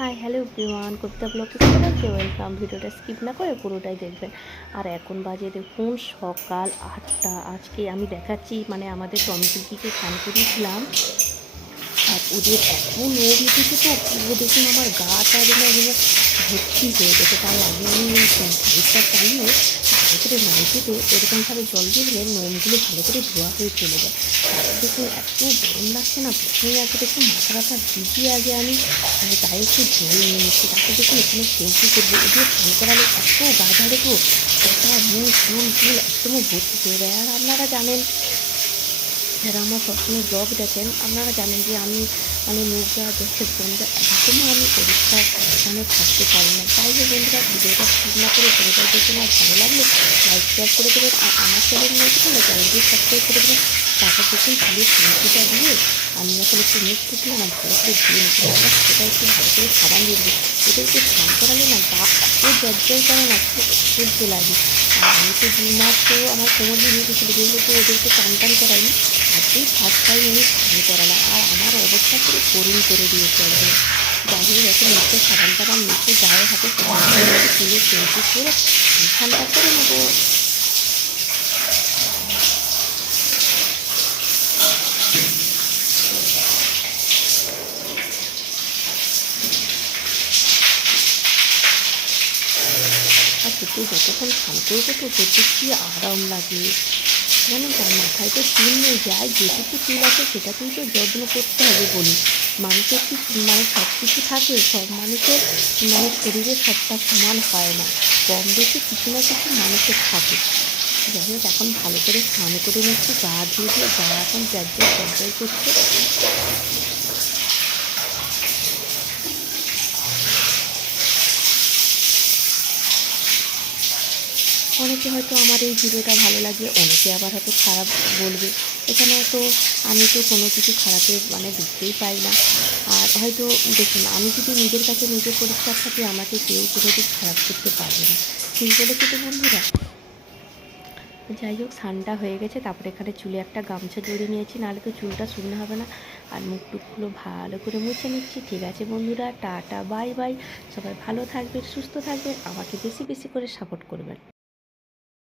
Hi hello everyone কবিতা ব্লগে সবাইকে welcome ভিডিওটা স্কিপ না করে পুরোটাই দেখবেন। আর এখন বাজে দেখুন সকাল আটটা। আজকে আমি দেখাচ্ছি মানে আমাদের টমিটিকে স্নান করিয়েছিলাম আর ওদের এত লোভ তো ও দেখুন আমার গাটা যেন ভর্তি হয়ে গেছে। তাই আমি ভালো করে নাইটিতে এরকমভাবে জল দিয়ে দিলে নোমগুলো ভালো করে ধোয়া হয়ে চলে যায়। দেখুন এত গরম লাগছে না প্রথমে আগে দেখুন মাথা ব্যথা ভিজিয়ে আগে আমি গায়ে একটু জল নিয়ে নিচ্ছি। তারপর দেখুন এখানে শ্যাম্পু করব ওদের স্নান করালে এত ঝাড়ে তো ওটা মুখ, চুল চুল একদম ভর্তি করে দেয়। আর আপনারা জানেন, যারা আমার সবসময় ব্লগ দেখেন, আপনারা জানেন যে আমি মানে নোংরা দেশের বন্ধুরা একদমই আমি পরিষ্কার মানে থাকতে পারি না। তাই যে বন্ধুরা ভিডিওটা ঠিক না করে পুরোটা দেখে না ভালো লাগলে লাইক শেয়ার করে দেবেন আর আমার চ্যানেল হলে চ্যানেলটি সাবস্ক্রাইব করে দেবেন। তারপর দেখুন খালি শ্যাম্পুটা দিয়ে আমি এখন একটু মুখ টুকলে না ভালো করে ধুয়ে নিচ্ছি। তারপর সেটা একটু ভালো করে সাবান দিয়ে দেবো। ওদেরকে স্নান করালে না গা এত জর্জর করে না খুব লাগে। আর আমি তো দুই মাস তো আমার কোমর ভেঙে গেছিল, কিন্তু তো ওদেরকে টান টান করাইনি আজকেই ফার্স্ট টাইম আমি স্নান করালাম। আর আমার অবস্থা পুরো করুণ করে দিয়েছে একদম। যাই হোক নিচে সাবান টাবান নিচে গায়ে হাতে তুলে শ্যাম্পু করে ঠান্ডা করে নেব। আর সত্যি যতক্ষণ স্নান করব তো সত্যি কী আরাম লাগে। জানেন তার মাথায় তো চুল নেই যায় যেটুকু চুল আছে সেটা কিন্তু যত্ন করতে হবে বলি। মানুষের কি মানে সব কিছু থাকে, সব মানুষের মানে শরীরে সবটা সমান হয় না। কম বেশি কিছু না কিছু মানুষের থাকে। যাই হোক, এখন ভালো করে স্নান করে নিচ্ছি, গা ধুয়ে দিয়ে, গা এখন জ্যার করছে। অনেকে হয়তো আমার এই ভিডিওটা ভালো লাগবে অনেকে আবার হয়তো খারাপ বলবে। এখানে তো আমি তো কোনো কিছু খারাপের মানে দেখতেই পাই না। আর হয়তো দেখুন, আমি যদি নিজের কাছে নিজে পরিষ্কার থাকি, আমাকে কেউ কোনো কোনোদিন খারাপ করতে পারবে না। ঠিক বলেছি তো বন্ধুরা? যাই হোক, ঠান্ডা হয়ে গেছে, তারপরে এখানে চুলে একটা গামছা জড়িয়ে নিয়েছি, নাহলে তো চুলটা শুকনো হবে না। আর মুখ টুকগুলো ভালো করে মুছে নিচ্ছি। ঠিক আছে বন্ধুরা, টাটা, বাই বাই। সবাই ভালো থাকবেন, সুস্থ থাকবেন, আমাকে বেশি বেশি করে সাপোর্ট করবেন।